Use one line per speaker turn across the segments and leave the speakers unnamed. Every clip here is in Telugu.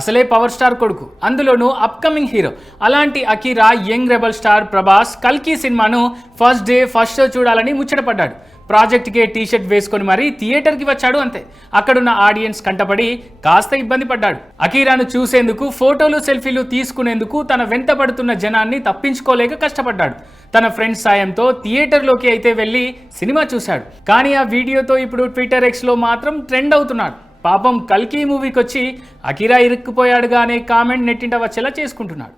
అసలే పవర్ స్టార్ కొడుకు. అందులోనూ అప్కమింగ్ హీరో అలాంటి Akira young rebel star Prabhas కల్కి సినిమాను ఫస్ట్ డే ఫస్ట్ షో చూడాలని ముచ్చటపడ్డాడు. ప్రాజెక్ట్కే టీ షర్ట్ వేసుకొని మరీ థియేటర్కి వచ్చాడు అంతే. అక్కడున్న ఆడియన్స్ కంటపడి కాస్త ఇబ్బంది పడ్డాడు. అకీరాను చూసేందుకు ఫోటోలు సెల్ఫీలు తీసుకునేందుకు తన వెంట పడుతున్న జనాన్ని తప్పించుకోలేక కష్టపడ్డాడు. తన ఫ్రెండ్స్ సాయంతో థియేటర్లోకి అయితే వెళ్ళి సినిమా చూశాడు. కానీ ఆ వీడియోతో ఇప్పుడు ట్విట్టర్ ఎక్స్లో మాత్రం ట్రెండ్ అవుతున్నాడు. పాపం కల్కి మూవీకి వచ్చి అకిరా ఇరుక్కుపోయాడుగా అనే కామెంట్ నెట్టింట వచ్చేలా చేసుకుంటున్నాడు.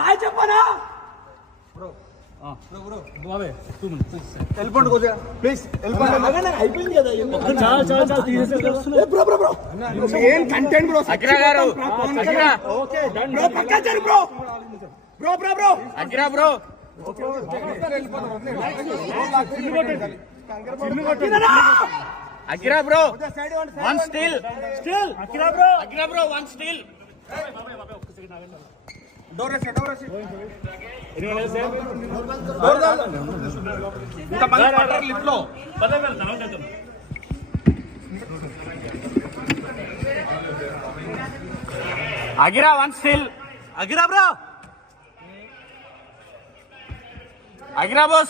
హాయ్ చెప్పనా?
వెళ్ళిపోండి కొద్దిగా ప్లీజ్
అయిపోయింది కదా ఏ, బ్రో బ్రో బ్రో ఏం content bro
Akhila garu, Akhila.
Bro పక్కా జరు బ్రో బ్రో బ్రో బ్రో
అగ్రా బ్రో
తినరా
అగ్రా బ్రో వన్ స్టిల్ స్టిల్ అగ్రా బ్రో అగ్రా బ్రో వన్ స్టిల్ డోర్ వేసి డోర్ వేసి ఇంత మంది పడ్డారు లిఫ్ట్లో అగిరా వన్ స్టిల్ అగిరా బ్రో అగిరా బ్రో